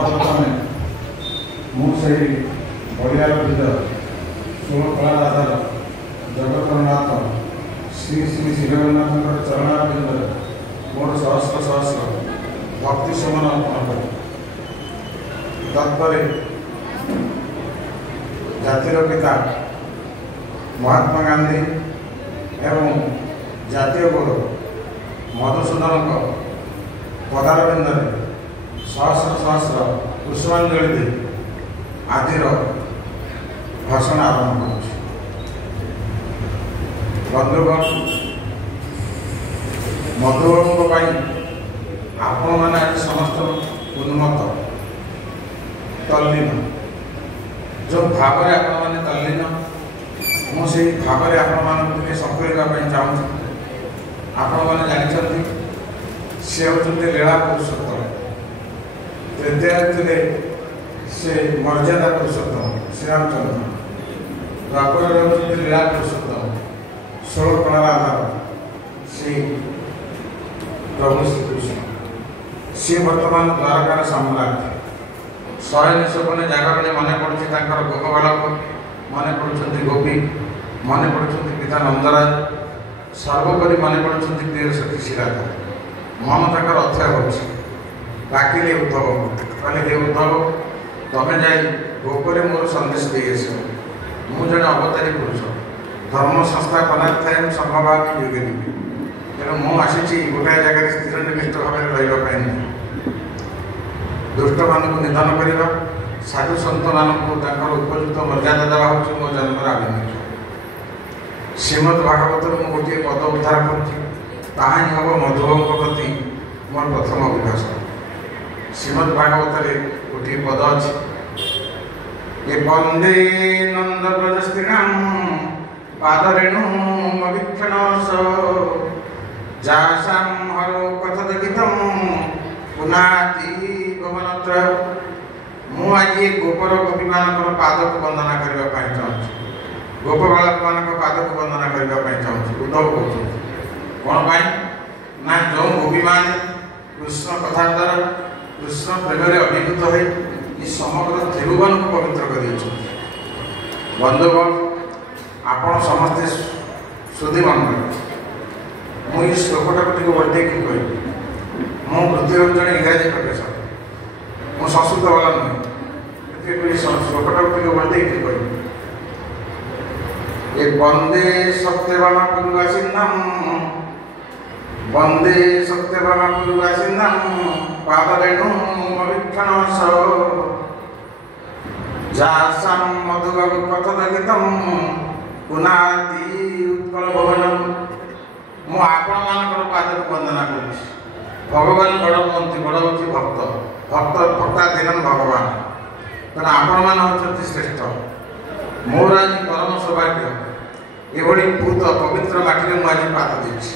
प्रथमे मुझे बढ़िया षोलकलादार जगतनाथ श्री श्री श्रीजगन्नाथ चरणारविंद मोर सहस्र सहस्र भक्ति सुमन अर्पण कर तत्पर जातिर पिता महात्मा गांधी एवं जातीय गौरव मधुसूदन पदारविंद सहस्र सहस्र पुष्पांजलि दे आज भाषण आरंभ कर बंधुगण मधुबाबू आपण मैंने आज समस्त उन्मत्त तल्लीन जो भाव में तल्लीन मुझे भाव में संकलित चाहूँ आपण मैंने जानते सी होती लीला पुरुषोत्तम तृतीय से मर्यादा पुरुषोत्तम श्रीरामचंद्र द्वापर होती लीला पुरुषोत्तम षोलकलाधार श्री प्रभु श्रीकृष्ण सी बर्तमान द्वारकार सम्राट 100 जागरण मन पड़े गोप बालक मन पड़ुं गोपी मन पड़ुं पिता नंदराज सर्वोपरि मन पड़ुं प्रिय सखी श्रीराधा मन तक अथय हो डाकिले उद्धव कहले हे उद्धव तमें जा गोपरे मोर संदेश दे मुझे अवतारी पुरुष धर्म संस्था पदार्थ संभवामी योगे देवी तेणु मुझे गोटाए जगह स्थिर निविष्ट भाव रही दुष्ट मानक निधन करने साधु सत मानक उपयुक्त मर्यादा देवा हूँ मो जन्मर आभिमुख्य श्रीमद भागवत मुझे गोटे पद उद्धार करी हम मधुबाबू प्रति मोर प्रथम अभिभाषण श्रीमद भागवत गोटे पद अच्छे वंदे नंद प्रजस्त्रीणाम पादरेणुमवीक्षण जासां हरो कथदगितं पुनाति गमनत्र मु आज गोपर गोपी मान पाद को वंदना करने चाहूँ गोप बालक मान पाद को वंदना करने चाहूँ उद्धव कहते कौन ना जो गोपी मान कृष्ण कथा द्वारा कृष्ण प्रेम अभिभूत हो समग्र त्रिभुवन को पवित्र कर बंधुगण आपण समस्ते सुधीमन मुझे श्लोकटा टी बढ़े कह मृत्यु जड़े इंग्राजी प्रोफेसर मो संस्कृत वाला नुहे श्लोकटा टी बढ़े कह वंदे सत्यभामा पूर्वासिन्धम वंदे सत्यभामा पूर्वासिन्धम पादरेणुमवीक्षण जासां मधुबाबू कथदगितं पुनाति उत्कल भवनम मु आपण मानकर पाद को वंदना कर भगवान बड़ मंत्री बड़ होती भक्त भक्त भक्ताधीन भगवान तेना आपण मान होती श्रेष्ठ मोर आज परम सौभाग्य एभली भूत पवित्र माटी में आज पाद देछि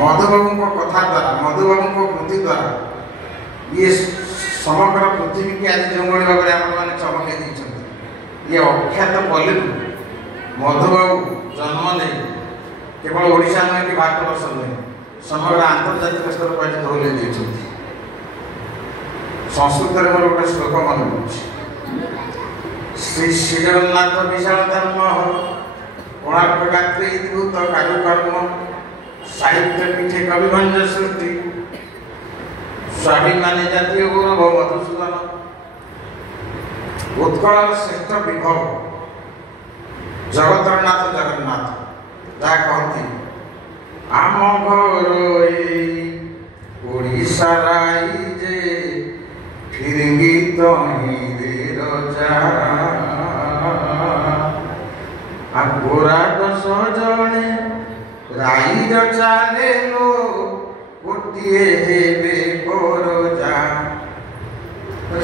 मधुबाबू कथा द्वारा मधुबाबू कृति द्वारा ये समग्र पृथ्वी की आज जो भाव में आप चमकई ये अख्यात पल्ली मधुबाबू जन्म नहीं केवल ओडिशा नुहे कि भारतवर्ष नुहे समग्र आंतर्जातिक स्तर पर धोले संस्कृत में मोर गोटे श्लोक मन पड़े श्री श्रीजगन्नाथ विशाल धर्म कोणार्क गात्रे भूत कारुकर्म साहित्य पीठे कविभंज सृष्टि स्वाभिमानी जातीय गौरव मधुसूदन उत्कल श्रेष्ठ विभव जगतरनाथ जगन्नाथ जहाँ कहती आम घर ओडिशा राइजे फिरंगी तही रजा गोरा 10 जने राइज चाले लो गोटे हेबे जा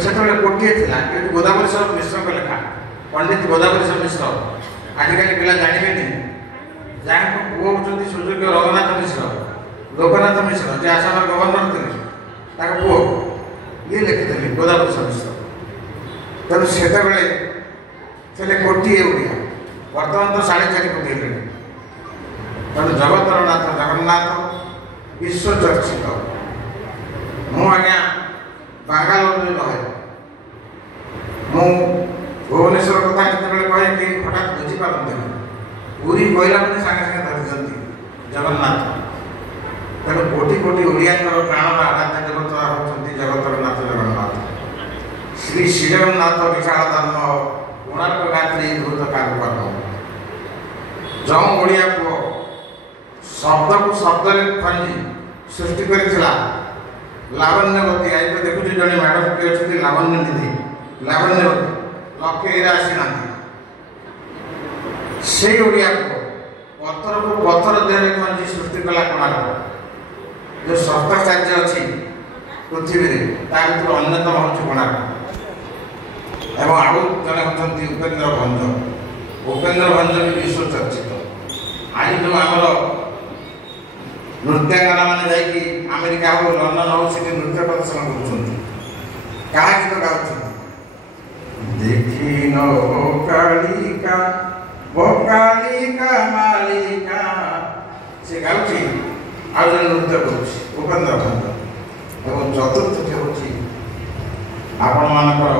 से गोटे थी गोदावरी सब मिश्र को लेखा पंडित गोदावरी सब मिश्र आजिकल पिला जानवे जहाँ पुओ होती सुयोग्य रघुनाथ मिश्र लोकनाथ मिश्र जे आसाम गवर्नर थे पुओ ये लिखिले गोदावरी सब मिश्र तेणु से गोटे ओडिया बर्तमान तो 4.5 कोटी हेले तेणु जगतरनाथ जगन्नाथ विश्व चर्चित मु आज्ञा ବାଙ୍ଗାଲୋରରେ ରହେ। ମୁଁ ଭୁବନେଶ୍ୱର କଥା ଯେତେବେଳେ କହେ କି ହଠାତ୍ ବୁଝିପାରନ୍ତିନି, ପୁରୀ କହିଲା ମାନେ ସାଙ୍ଗେ ସାଙ୍ଗେ ଧରିଛନ୍ତି ଜଗନ୍ନାଥ। ତେଣୁ କୋଟି କୋଟି ଓଡ଼ିଆଙ୍କର ପ୍ରାଣର ଆରାଧ୍ୟ ଦେବତା ହେଉଛନ୍ତି ଜଗତର ନାଥ ଜଗନ୍ନାଥ। ଶ୍ରୀ ଶ୍ରୀଜଗନ୍ନାଥ ବିଶାଳ ଦାନ କୋଣାର୍କ ଗାତ୍ରୀ ଧୃତ କାରୁପର୍ବ। ଯେଉଁ ଓଡ଼ିଆ ପୁଅ ଶବ୍ଦକୁ ଶବ୍ଦରେ ଖଞ୍ଜି ସୃଷ୍ଟି କରିଥିଲା ଲାବଣ୍ୟବତୀ। ଆଜି ତ ଦେଖୁଛି ଜଣେ ମ୍ୟାଡ଼ାମ କିଏ ଅଛନ୍ତି ଲାବଣ୍ୟ ନିଧି, ଲାବଣ୍ୟବତୀ ଲକ୍ଷେ ଏଇରେ ଆସିନାହାନ୍ତି। ସେଇ ଓଡ଼ିଆ ପୁଅ ପଥରକୁ ପଥର ଦେହରେ ଖଞ୍ଜି ସୃଷ୍ଟି କଲା କୋଣାର୍କ। ଯେଉଁ ଶସ୍ତ୍ରାଚାର୍ଯ୍ୟ ଅଛି ପୃଥିବୀରେ ତା ଭିତରୁ ଅନ୍ୟତମ ହେଉଛି କୋଣାର୍କ। ଏବଂ ଆଉ ଜଣେ ହେଉଛନ୍ତି ଉପେନ୍ଦ୍ର ଭଞ୍ଜ। ଉପେନ୍ଦ୍ର ଭଞ୍ଜ ବି ବିଶ୍ୱ ଚର୍ଚ୍ଚିତ। ଆଜି ଯେଉଁ ଆମର ନୃତ୍ୟାଙ୍ଗନା ମାନେ ଯାଇକି ଆମେରିକା ହଉ ଲଣ୍ଡନ ହଉ ସେଠି ନୃତ୍ୟ ପ୍ରଦର୍ଶନ କରୁଛନ୍ତି, କାହା ଗୀତ ଗାଉଛନ୍ତି? ଦେଖିନ କାଳିକା କାଳିକା ମାଳିକା, ସେ ଗାଉଛି ଆଉ ଜଣେ ନୃତ୍ୟ କରୁଛି ଉପେନ୍ଦ୍ର ଭଞ୍ଜ। ଏବଂ ଚତୁର୍ଥଟି ହେଉଛି ଆପଣମାନଙ୍କର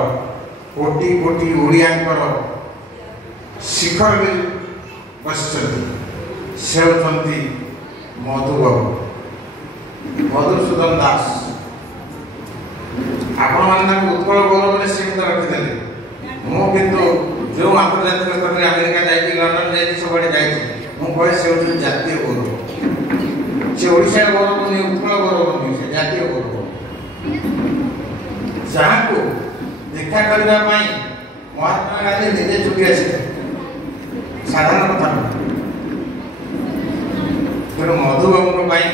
କୋଟି କୋଟି ଓଡ଼ିଆଙ୍କର ଶିଖରରେ ବସିଛନ୍ତି, ସେ ହେଉଛନ୍ତି ମଧୁବାବୁ, ମଧୁସୂଦନ ଦାସ। ଆପଣମାନେ ତାଙ୍କୁ ଉତ୍କଳ ଗୌରବରେ ସୀମିତ ରଖିଦେଲେ। ମୁଁ କିନ୍ତୁ ଯେଉଁ ଆନ୍ତର୍ଜାତିକ ସ୍ତରରେ ଆମେରିକା ଯାଇଛି, ଲଣ୍ଡନ ଯାଇଛି, ସବୁଆଡ଼େ ଯାଇଛି, ମୁଁ କହେ ସେ ହେଉଛନ୍ତି ଜାତୀୟ ଗୌରବ। ସେ ଓଡ଼ିଶାର ଗୌରବ ନୁହେଁ, ଉତ୍କଳ ଗୌରବ ନୁହେଁ, ସେ ଜାତୀୟ ଗୌରବ। ଯାହାକୁ ଦେଖା କରିବା ପାଇଁ ମହାତ୍ମା ଗାନ୍ଧୀ ନିଜେ ଛୁଟି ଆସିଥିଲେ, ସାଧାରଣ କଥା ନୁହେଁ। ତେଣୁ ମଧୁବାବୁଙ୍କ ପାଇଁ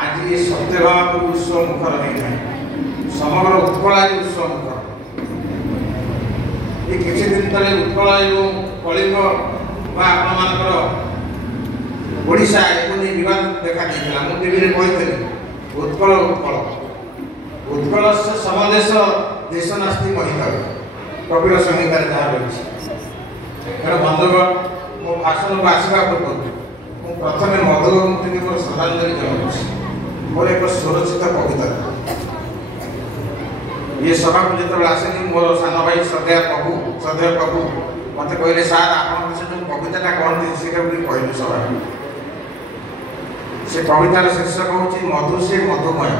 ଆଜି ଏ ସତ୍ୟଭାମାପୁର ଉତ୍ସବ ମୁଖର ହେଇଥାଏ। ସମଗ୍ର ଉତ୍କଳ ଆଜି ଉତ୍ସବ ମୁଖର। ଏ କିଛି ଦିନ ତଳେ ଉତ୍କଳ ଏବଂ କଳିଙ୍ଗ ବା ଆପଣମାନଙ୍କର ଓଡ଼ିଶା ଏକୁ ନେଇ ବିବାଦ ଦେଖା ଦେଇଥିଲା। ମୁଁ ଟିଭିରେ କହିଥିଲି ଉତ୍କଳ ଉତ୍କଳ ଉତ୍କଳସ୍ୟ ସମଦେଶ ଦେଶ ନାସ୍ତି ମହିତ, କବିର ସଂହିତାରେ ଯାହା ରହିଛି। ତେଣୁ ବନ୍ଧୁଗଣ, ମୋ ଭାଷଣକୁ ଆସିବା ପୂର୍ବରୁ ମୁଁ ପ୍ରଥମେ ମଧୁବାବୁଙ୍କୁ ଟିକେ ମୋର ଶ୍ରଦ୍ଧାଞ୍ଜଳି ଜଣାଉଛି। ମୋର ଏକ ସୁରକ୍ଷିତ କବିତା। ଇଏ ସଭାକୁ ଯେତେବେଳେ ଆସିଲି, ମୋର ସାନ ଭାଇ ଶ୍ରଦ୍ଧେୟ ପ୍ରଭୁ ମୋତେ କହିଲେ, ସାର୍ ଆପଣଙ୍କ ସେ ଯେଉଁ କବିତାଟା କହନ୍ତି ସେଇଟା ବୋଲି କହିଲେ ସଭାରେ। ସେ କବିତାର ଶୀର୍ଷକ ହେଉଛି ମଧୁ ସେ ମଧୁମୟ।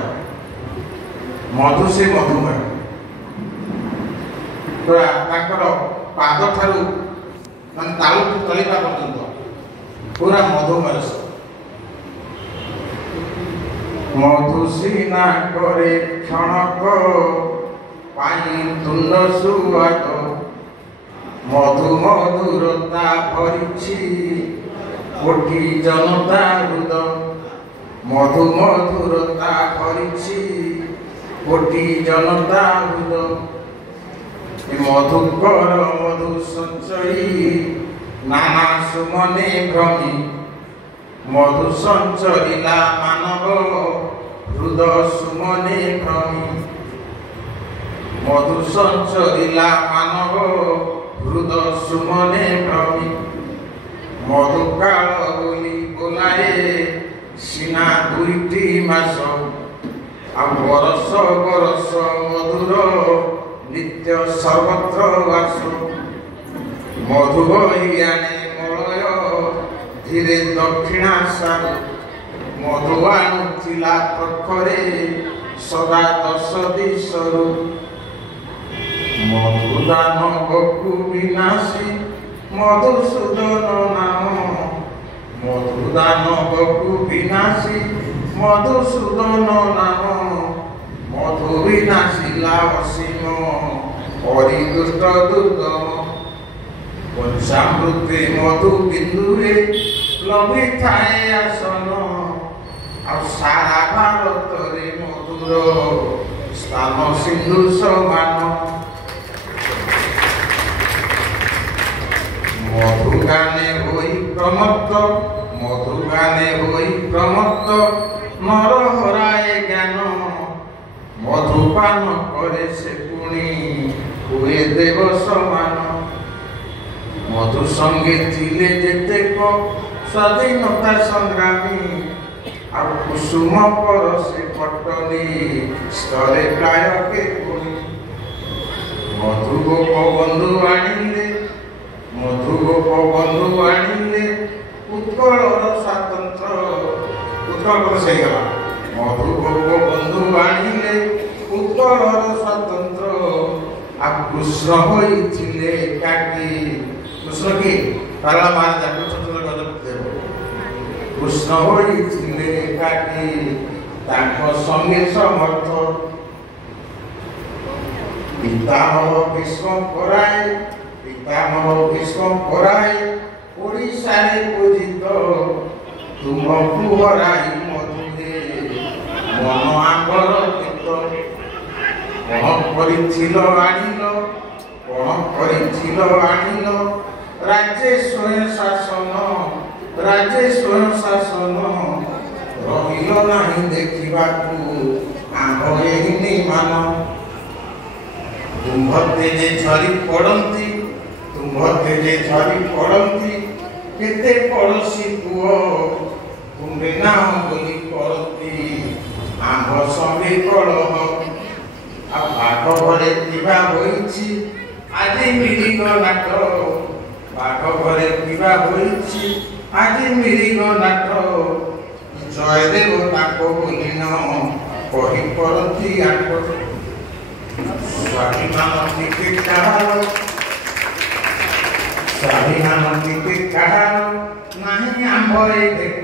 ମଧୁ ସେ ମଧୁମୟ। ତାଙ୍କର ପାଦ ଠାରୁ ମାନେ ତାଳୁଠୁ ତଳିବା ପର୍ଯ୍ୟନ୍ତ ପୁରା ମଧୁମୟ। ମଧୁ ସିନା করে ক্ষণক পাই তুণ্ড সুবাদ, মধু মধুরতা ভরিছি কোটি জনতা হৃদ। মধু মধুরতা ভরিছি কোটি জনতা হৃদ। মধুকর মধু সঞ্চয়ী নানা সুমনে ভ্রমী। মধু সঞ্চরিলা মানব হৃদ সুমনে ভ্রমী। মধু সঞ্চরিলা মানব হৃদ সুমনে ভ্রমী। মধু কাল বলি বোলায়ে সিনা দুইটি মাস, আর বরষ বরষ মধুর নিত্য সর্বত্র বাস। মধু বহিয়ানে মলয় ধীরে দক্ষিণাসার। মধু আনুଥିଲା প্রখরে সদা দশ দিশরু। মধুদান বকু বিনাশী মধুসূদন নাম। মধুদান বকু বিনাশী মধুসূদন নাম। মধু বিনাশীলা অসীম পরিদুষ্ট দুর্গম। পঞ্চামৃতে মধু বিন্দুরে লভিথায়ে আসন। ଆଉ ସାରା ଭାରତରେ ମଧୁର ସ୍ଥାନ ସିନ୍ଧୁ ସମାନ। মধু গানে হই প্রমত্ত, মধু গানে হই প্রমত্ত, নর হরায়ে জ্ঞান। মধু পান করে সে পুনি হুয়ে দেব সমান। মধু সঙ্গে ছিলে যেতেক স্বাধীনতা সংগ্রামী। ଆଉ କୁସୁମ ପରଶି ପଟଲି ସ୍ତରେ ପ୍ରାୟକେ ପୁଣି ମଧୁ ଗୋପ ବନ୍ଧୁ ଆଣିଲେ ମଧୁ ଗୋପ ବନ୍ଧୁ ଆଣିଲେ ଉତ୍କଳର ସ୍ୱାତନ୍ତ୍ର ଉତ୍କଳ ସେଇଗଲା ମଧୁ ଗୋପ ବନ୍ଧୁ ଆଣିଲେ ଉତ୍କଳର ସ୍ୱାତନ୍ତ୍ର ଆଉ କୃଷ୍ଣ ହୋଇଥିଲେ ଏକାକୀ କୃଷ୍ଣ କି ପାରଳା ମହାରାଜା କୃଷ୍ଣଚନ୍ଦ୍ର ଗଜପତିଦେବ କୃଷ୍ଣ ହୋଇଥିଲେ ଏକାକୀ ତାଙ୍କ ସଙ୍ଗେ ସମର୍ଥ ପିତାମହ ଭୀଷ୍ମ କରାଏ ଓଡ଼ିଶାରେ ପୂଜିତ ତୁମକୁ ହରାଇ ମଧୁରେ ମନ ଆମ୍ବର ଗୀତ କଣ କରିଥିଲ ଆଣିଲ ରାଜେ ସ୍ୱୟଂ ଶାସନ ରହିଲ ନାହିଁ ଦେଖିବାକୁ ଆମ୍ଭ ଏହିନି ମାନ ତୁମ୍ଭ ତେଜେ ଝରି ପଡ଼ନ୍ତି କେତେ ପଡ଼ୋଶୀ ପୁଅ ତୁମେ ନାମ ବୋଲି କରନ୍ତି ଆମ୍ଭ ସଙ୍ଗେ କଳହ ଆଉ ବାଘ ଘରେ ଥିବା ହୋଇଛି ଆଜି ମିଳିଗ ନାଟ ବାଘ ଘରେ ଥିବା ହୋଇଛି ଆଜି ମିଳିଗ ନାଟ ଜୟଦେବ ତାଙ୍କ ବୋଲି ନ କହି କରନ୍ତି ଆଟ ସ୍ୱାଭିମାନ ଟିକେ କାହାର ନାହିଁ ଆମ୍ଭରେ ଦେଖ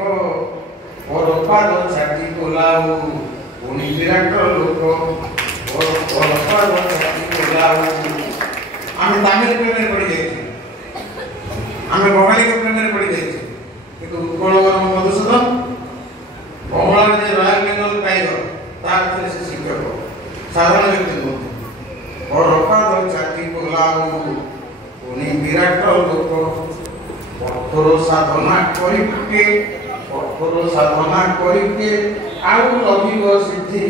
ପରପାଦ ଛାତି ବୋଲାଉ ପୁଣି ବିରାଟ ଲୋକ ପରପାଦ ଛାତି ବୋଲାଉ ଆମେ ତାମିଲ ପ୍ରେମରେ ପଡ଼ିଯାଇଛୁ ଆମେ ବଙ୍ଗାଳୀଙ୍କ ପ୍ରେମରେ ପଡ଼ିଯାଇଛୁ କିନ୍ତୁ ଉତ୍କଳର ମଧୁସୂଦନ ବଙ୍ଗଳାରେ ଯେ ରୟାଲ ବେଙ୍ଗଲ ଟାଇଗର ତା ଭିତରେ ସେ ଶିକ୍ଷକ ସାଧାରଣ ବ୍ୟକ୍ତି ନୁହନ୍ତି ପରପାଦ ଛାତି ବୋଲାଉ ପୁଣି ବିରାଟ ଲୋକ କଠୋର ସାଧନା କରିକେ ଆଉ ଲଭିବ ସିଦ୍ଧି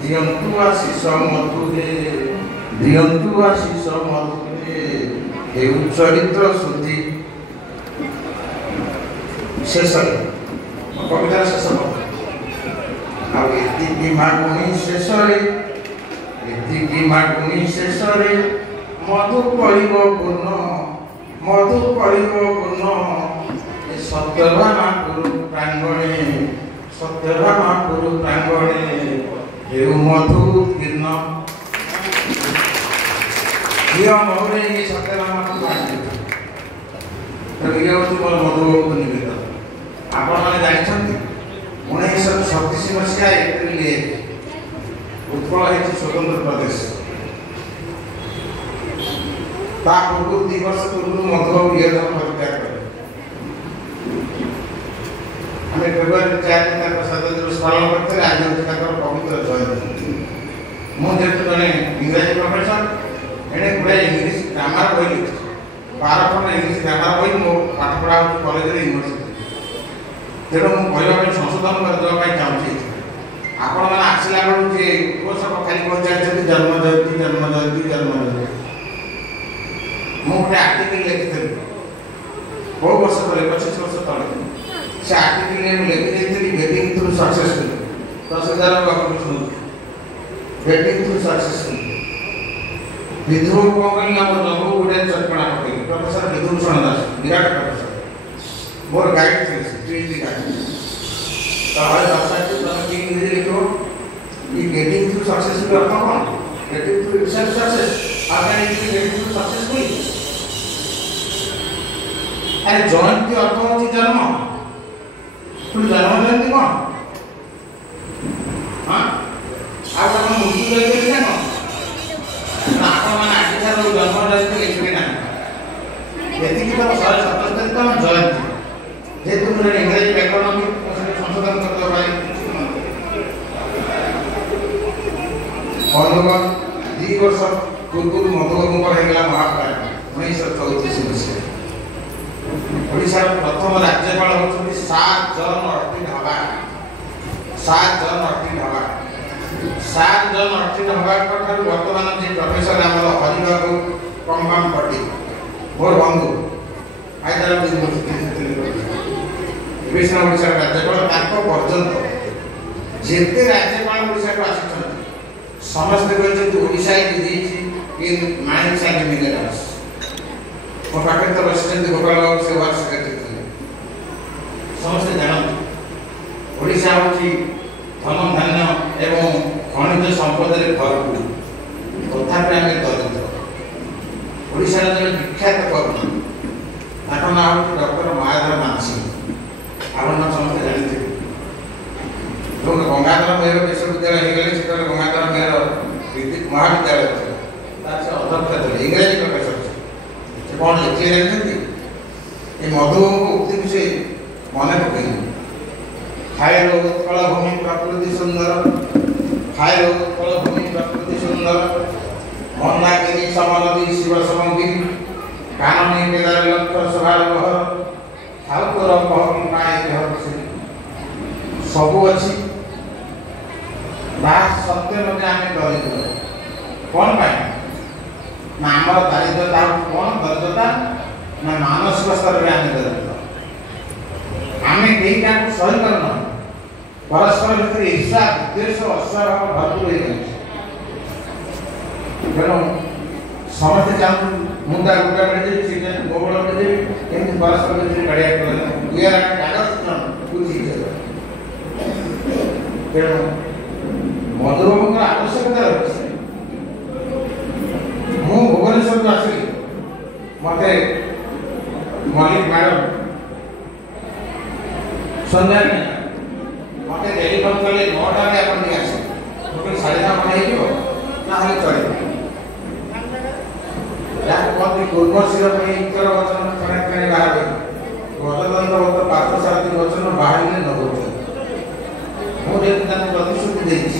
ଦିଅନ୍ତୁ ଆଶିଷ ମଧୁରେ ହେଉ ଚରିତ୍ର ଶୁଦ୍ଧି ଶେଷରେ କବିତାର ଶେଷ ଆଉ ଏତିକି ମାଗୁଣି ଶେଷରେ ମଧୁ କରିବ ପୂର୍ଣ୍ଣ ଏ ସତ୍ୟଭାମାପୁର ପ୍ରାଙ୍ଗଣେ ହେଉ ମଧୁ ଉତ୍କୀର୍ଣ୍ଣ ଝିଅ ମହୁରେ ଏ ସତ୍ୟଭାମାପୁର ଆସିଥିଲେ ଇଏ ହେଉଛି ମୋର ମଧୁବାବୁଙ୍କ ନିବେଦନ ଆପଣମାନେ ଜାଣିଛନ୍ତି 1936 ମସିହା ଏପ୍ରିଲ 1 ଉତ୍କଳ ହେଇଛି ସ୍ୱତନ୍ତ୍ର ପ୍ରଦେଶ ତା ପୂର୍ବରୁ 2 ବର୍ଷ ପୂର୍ବରୁ ମଧୁବାବୁ ଇଏ ପରିତ୍ୟାଗ କଲେ ଆମେ ଫେବୃଆରୀ 4 ତାଙ୍କ ଶତ ଦିବସ ପାଳନ କରିଥିଲେ ଆଜି ହେଉଛି ତାଙ୍କର ପବିତ୍ର ଜୟନ୍ତୀ ମୁଁ ଯେହେତୁ ଜଣେ ଇଂରାଜୀ ପ୍ରଫେସର ଏଣେ ଗୁଡ଼ାଏ ଇଂଲିଶ ଗ୍ରାମାର ବହି ଲେଖିଛି 12 ଖଣ୍ଡ ଇଂଲିଶ ଗ୍ରାମାର ବହି ମୋ ପାଠ ପଢ଼ା ହେଉଛି କଲେଜରେ ୟୁନିଭର୍ସିଟି ତେଣୁ ମୁଁ କହିବା ପାଇଁ ସଂଶୋଧନ କରିଦେବା ପାଇଁ ଚାହୁଁଛି ଆପଣମାନେ ଆସିଲା ବେଳକୁ ଯେ ବର୍ଷ ଖାଲି କହିଚାଲିଛନ୍ତି ଜନ୍ମ ଜୟନ୍ତୀ ମୁଁ ଗୋଟେ ଆର୍ଟିକଲ ଲେଖିଥିଲି ବହୁ ବର୍ଷ ତଳେ 25 ବର୍ଷ ତଳେ ସେ ଆର୍ଟିକଲରେ ମୁଁ ଲେଖିଦେଇଥିଲି ଗେଟିଂ ଥ୍ରୁ ସକ୍ସେସଫୁଲ 10,000 ବାପକୁ ଶୁଣୁ ଗେଟିଂ ଥ୍ରୁ ସକ୍ସେସଫୁଲ ବିଧୁ କଣ କହିଲି ଆମର ଲଘୁ ଗୋଟେ ଚଟକଣା ପକେଇଲି ପ୍ରଫେସର ବିଧୁଭୂଷଣ ଦାସ ବିରାଟ ପ୍ରଫେସର ମୋର ଗାଇଡ ଥିଲେ ପିଏଚଡି ଗାଇଡ ତାହେଲେ ଦଶାଟି ତମେ କି ଇଂରେଜୀ ଲେଖିବ ଇ ଗେଟିଂ ଥ୍ରୁ ସକ୍ସେସଫୁଲ ଅର୍ଥ କ'ଣ ଗେଟିଂ ଥ୍ରୁ ରିସର୍ଚ୍ଚ ସକ୍ସେସ ଆଉ କାହିଁ ଗେଟିଂ ଥ୍ରୁ ସକ୍ସେସଫୁଲ अरे जयंती अर्थ होची जन्म तुम जन्म जयंती कौन हाँ आप मृत्यु जयंती ना कौन आपण मैंने आगे जन्म जयंती लिखे ना ये तो 177 तो जयंती जेहेतु मुझे इंग्रजी व्याकरण संशोधन करते अनुगत 2 वर्ष पूर्व मधुबाबू महाप्राय 1934 मसीह ओडिशार प्रथम राज्यपाल होती 7 जन अर्टिन हवा 7 जन अर्टिन हवा वर्तमान जी प्रोफेसर आम हरिबाबू कंपाम पट्टी मोर बंधु हैदराबाद यूनिवर्सिटी विभीषण ओडिशा राज्यपाल पर्यंत जिते राज्यपाल ओडिशा को आसी समस्त कहते ओडिशा ही माइंड साइड मिलेगा मो पाखे तो बस गोपाल बाबू से वर्ष सेक्रेटरी समस्त जानते ओडिशा हूँ धन धान्य एवं खनिज संपद भरपूर तथापि आम दरिद्र ओडिशार जो विख्यात कवि ना हूँ डॉक्टर मायाधर मानसी आप समस्त जानते जो गंगाधर मेहर विश्वविद्यालय हो गए से गंगाधर मेहर महाविद्यालय से अध्यक्ष थे इंग्राजी प्रोफेसर से कौन लिखे जानते मधुबाबू उक्ति को से मन पकड़ खाए उत्कल भूमि प्रकृति सुंदर खाए उत्कल भूमि प्रकृति सुंदर मंदाकिनी समनदी शिव समगिरी काननी केदार लक्ष्य सभार ठाकुर कहमी पाए देह सबू अच्छी सत्य मध्य आम दरिद्र कौन पाए ना आम दारिद्रता कौन दरिद्रता ना मानसिक स्तर में आम दरिद्र आम कई क्या सही करना परस्पर भितर ईर्षा विद्वेष अस्वाभाव भरपूर हो गए तेणु समस्ते चाहूँ मुद्दा गुटा मिल गोबल मिल कमी परस्पर भितर गाड़िया कागज बुझी तेणु मधुबाबू आवश्यकता रही मु भुवनेश्वर आसली मत मलिक मैडम संध्या मत टेलीफोन कले 9टा आप आस 9:30 हो ना चले कहते पूर्वशीर इतर वचन क्षण बाहर गजदंड पार्थसारथी वचन बाहर न मुझे प्रतिश्रुति देती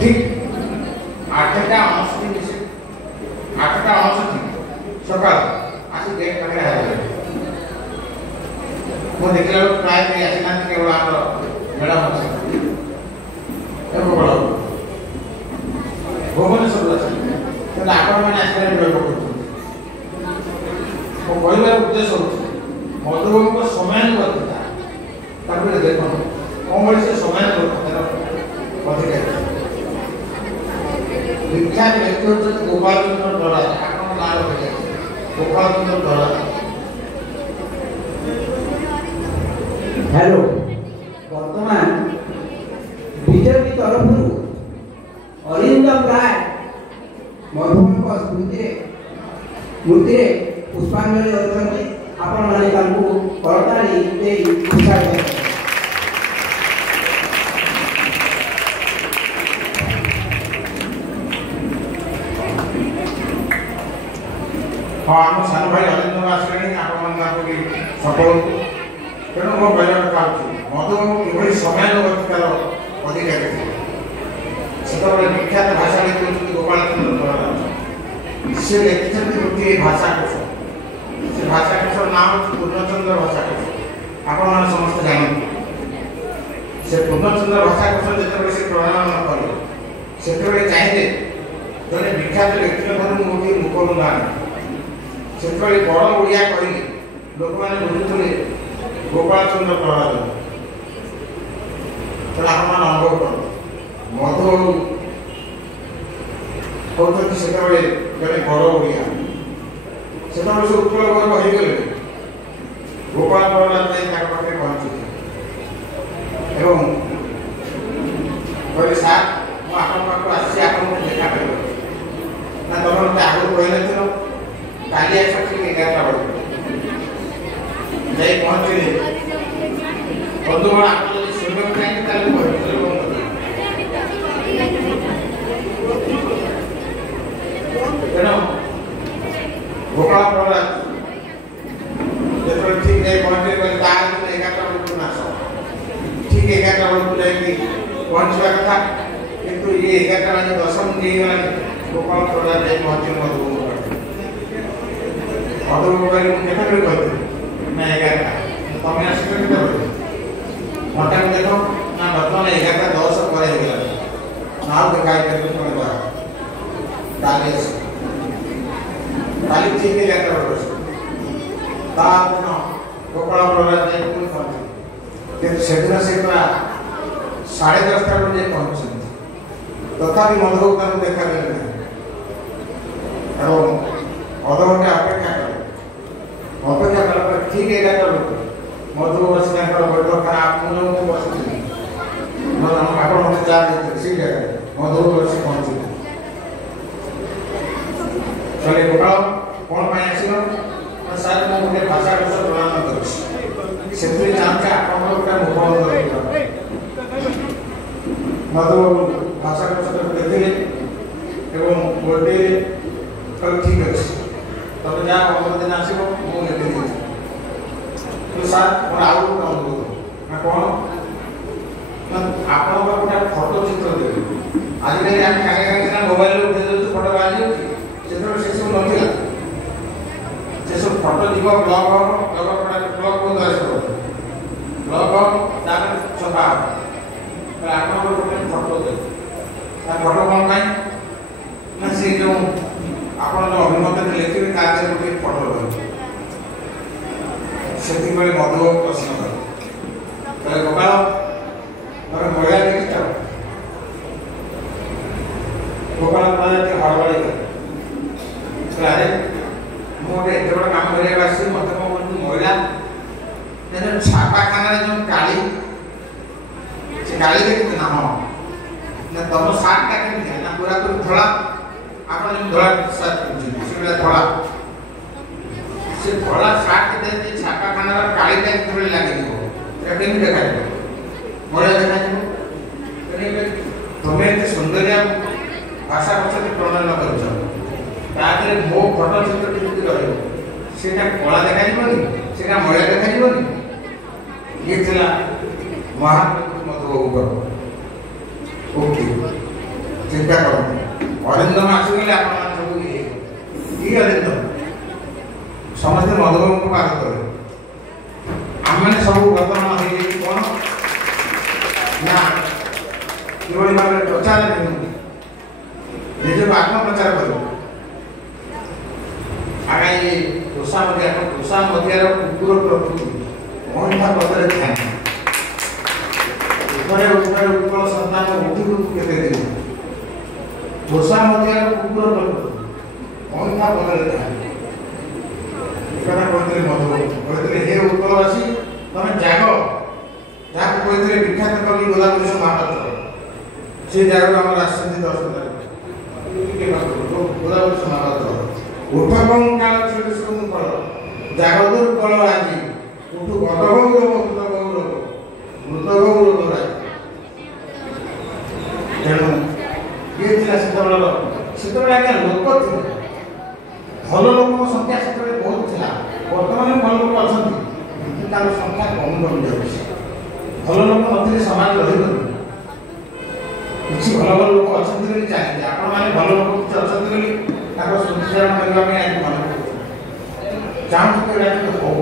ठीक 8टा 8टा सका आसी गेट पाखे हाजिर मुझे देखला प्राय आसना केवल आम मैडम अच्छे भुवनेश्वर अच्छे आपण मैंने आसला विरोध कर कहबार उद्देश्य हो मधुबाबू समय देखो कौन से समय अधिकार विख्यात व्यक्ति होते गोपाल चंद्र डरा आप ना रखे गोपाल चंद्र डरा हेलो वर्तमान बीजेपी तरफ अरिंदम राय मधुबाबू स्मृति पुष्पांजलि अच्छे आपण मैंने करताली उत्साहित हाँ आम सान भाई अरिंदम आसले आप सफल तेणु मो कहना चाहूँ मधुबाबू किभली समय अधिकार अधिकारी से विख्यात भाषा लिखुच्च गोपाल चंद्र बराड़ से लिखिं गोटे भाषाकोश से भाषाकोश नाम हूँ पूर्णचंद्र भाषाकोश आपण मैंने समस्त जानते से पूर्णचंद्र भाषाकोश जो से प्रणयन कले से चाहिए जड़े विख्यात व्यक्ति मुझे मुकुल ना से बड़ ओडिया कहले लोक मैंने बुझुले गोपाल चंद्र प्रहलाद आप अनुभव कर मधुबाबू कहते से जड़े बड़ ओडिया से उत्कल गर्व हो गले गोपाल प्रहलाद पाखे पहुँचे एवं कहले सार मुझे आसी आप देखा कर ना तुम मत आगुरी कहन काली आस 11टा बजे जाई पहुँचले बंधुगण आप शुणा चाहिए तेणु गोपाल प्रहलाद जो ठीक जाए पहुँचे 11टा बेलू आस ठीक 11टा बेलू जा पहुँचवा कथा किंतु ये 11टा बजे 10 मिनट गला गोपाल प्रहलाद जाए पहुँचे मधुबाबू कहते ना 11टा तुम आस मत देख ना बर्तमान 11:10 पर ना देखा काली ठीक 11टा बजे दिन गोपाल प्रहलाद जाए पुणी पहुंचे किंतु सेदिन से पूरा 10:30 बजे पहुंचे तथापि मधुबाबू ताଙ୍କୁ देखा देले नहीं एवं अधघंटे अपेक्षा कला पर ठीक 11 बजे मधुबाबू से बैठक खाना आपको बस ଆପଣ ମୋତେ ଯାହା ଦେଇଥିଲେ ସେଇ ଜାଗାରେ ମଧୁବାବୁ ଆସି ପହଞ୍ଚିଲେ କହିଲେ ଗୋପାଳ କ'ଣ ପାଇଁ ଆସିବ ସାର୍ ମୁଁ ଗୋଟେ ଭାଷା କୋଷ ପ୍ରଦାନ କରୁଛି ସେଥିରେ ଚାହୁଁଛି ଆପଣଙ୍କର ଗୋଟେ ମୋବାଇଲ ଦରକାର ମଧୁବାବୁ ଭାଷା କୋଷଟାକୁ ଦେଖିଲେ ଏବଂ ଗୋଟିଏ କହିଲେ ଠିକ୍ ଅଛି ତମେ ଯାହା 15 ଦିନ ଆସିବ ମୁଁ ଲେଖିଦେଇଛି ସାର୍ ମୋର ଆଉ ଗୋଟେ ଅନୁରୋଧ ନା କ'ଣ ଆପଣ ଗୋଟେ ଫଟୋ ଚିତ୍ର ଦେବେ ଆଜିକାଲି ଆମେ ସାଙ୍ଗେ ସାଙ୍ଗେ ସିନା ମୋବାଇଲରେ ଉଠେଇ ଦେଉଛୁ ଫଟୋ ବାହାରି ଯାଉଛି ସେତେବେଳେ ସେସବୁ ନଥିଲା ସେସବୁ ଫଟୋ ଯିବ ବ୍ଲଗ ହେବ ବ୍ଲଗ ବହୁତ ଆସିବ ବ୍ଲଗ ତାପରେ ଛପା ହେବ ଆପଣଙ୍କର ଗୋଟେ ଫଟୋ ଦେବେ ତା ଫଟୋ କ'ଣ ପାଇଁ ନା ସେ ଯେଉଁ ଆପଣ ଯେଉଁ ଅଭିମତରେ ଲେଖିବେ ତା ଦେହରେ ଗୋଟେ ଫଟୋ ରହିବ ସେଥିପାଇଁ ମଧୁବାବୁ ପ୍ରଶ୍ନ କଲେ କହିଲେ ଗୋପାଳ और मोया देखता गोपाल प्रहलाद हड़बड़ी कर अरे मोटे एत बड़ा काम करिया आसी मत को मोया जने छापाखाना जो काली से काली देखते ना हां ना तुम सात टा के ना पूरा तो थोड़ा आपण जो धोला सात से थोड़ा से थोड़ा सात के छापाखाना काली टाइप थोड़ी लागे दिबो केमि देखा मोया देखा तुम्हें एत सौंदर्य भाषा भाषा प्रणयन कर मो फटो चित्र जमी रहा कला देखा से मोया देखा ये महाप्रभु मधुबाबू ओके चिंता कर अरिंदम आसगले आप सब ये अरिंदम समस्त मधुबाबू को बात करें आम मैंने सब बर्तमान कौन ना किभଳି ଭାବରେ ପ୍ରଚାର ନିଜକୁ ଆତ୍ମପ୍ରଚାର କରିବ ଆଗାମୀ କୋଷା ମଧ୍ୟାର କୁକୁର ପ୍ରକୃତି ମହିମା ପଦରେ ଧ୍ୟାନ ଉପରେ ଉତ୍କଳ ସନ୍ତାନ ଉଠିକୁ କେତେ ଦେବ କୋଷା ମଧ୍ୟାର କୁକୁର ପ୍ରକୃତି ମହିମା ପଦରେ ଧ୍ୟାନ ଏକଥା କହିଥିଲେ ମଧୁବାବୁ କହିଥିଲେ ହେ ଉତ୍କଳବାସୀ ତମେ ଜାଗ ଯାହାକୁ କହିଥିଲେ ବିଖ୍ୟାତ କବି ଗୋଦାବରୀଶ ମହାପାତ୍ର से जगह आम राष्ट्रपति दर्शन गोदावरीश महापात्र उठ कौन काल छोटे सुन कल जागदूर कल आज उठू गत गौरव मृत गौरव राज तेणु ये से आज्ञा लोक थे भल लोक संख्या से बहुत था बर्तमान भल लोक अच्छा संख्या कम कमी जाऊँगी भल लोक नथिले समाज रही किसी भल भल लोक अच्छा चाहिए आपण मैंने भल लोक किसी अच्छा शुद्धिचारण करने चाहते हो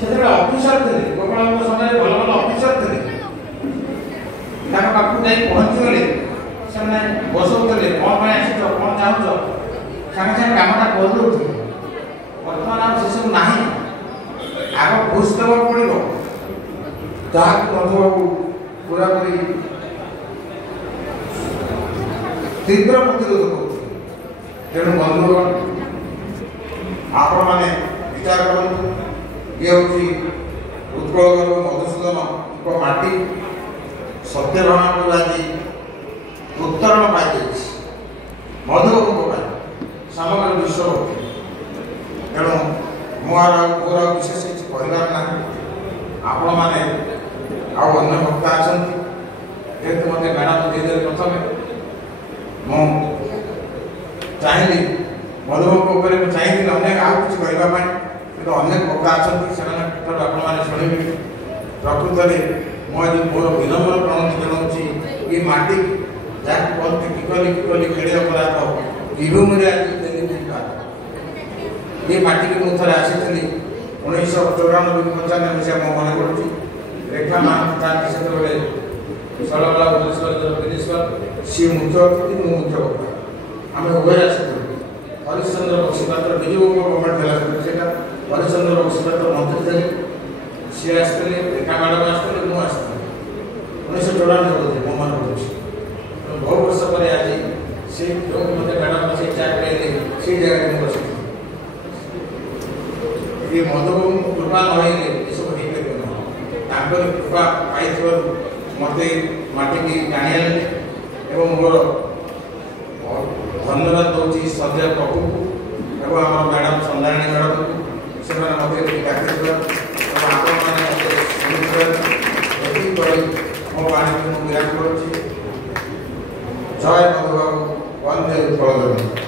से अफिसर थे गोपाल समय भल भल अफिसर थे पाखक जा पहुँची गले से बसौले कौन आस कौन चाहूँ सागे सागे कमटा कर बर्तमान आ सब ना आग घुष देवा पड़ो जहाँ मधुबाबू पूरापूरी तीव्र प्रतिरोध कर तेणु बंधुगण आपण मैंने विचार करूँ ये हूँ उत्कल गर्व मधुसूदन माटी सत्यभामा को आज उत्तरण पाई मधुबाबू समग्र विश्व तेणु मोर विशेष किसी कहबार ना आपण मैंने अन्य वक्ता अच्छा जेहतु मत मैडम दे प्रथम मु चाहिए मधुबाबू चाहिए अनेक आउ किसी कहवाई कि अनेक वक्ता अच्छा से शुणवे प्रकृत में मोर विनम्र प्रणति जनाऊँगी ये माटी जहाँ कहते किकली खेड़ अपराध विभूमि ये माटी की मुझे आसी 1994 मसीहा मो मन पड़ू रेखा महांती से सलगला भुवनेश्वर सी मुख्य अतिथि मुख्य वक्ता आम उभय आस हरिश्चंद्र बक्सीपात्र विजु गवर्नमेंट है हरिचंद्र बक्सी तो मंत्री थे सी आसते रेखा मैडम आसते मुझे आसती 1994 मो मन पड़े बहु वर्ष पर आज से जो मत मैडम से चाय पे से जगह में बस ये मधु कृपा नई ये सब ठीक कर कृपा पाई मत माटी की टाणी एवं मोर धन्यवाद दूसरी सद्य प्रभु को आम मैडम संधारिणी मैडम से मत डाक मो पानी विराट कर जय मधुबाबू वंदे उत्कल।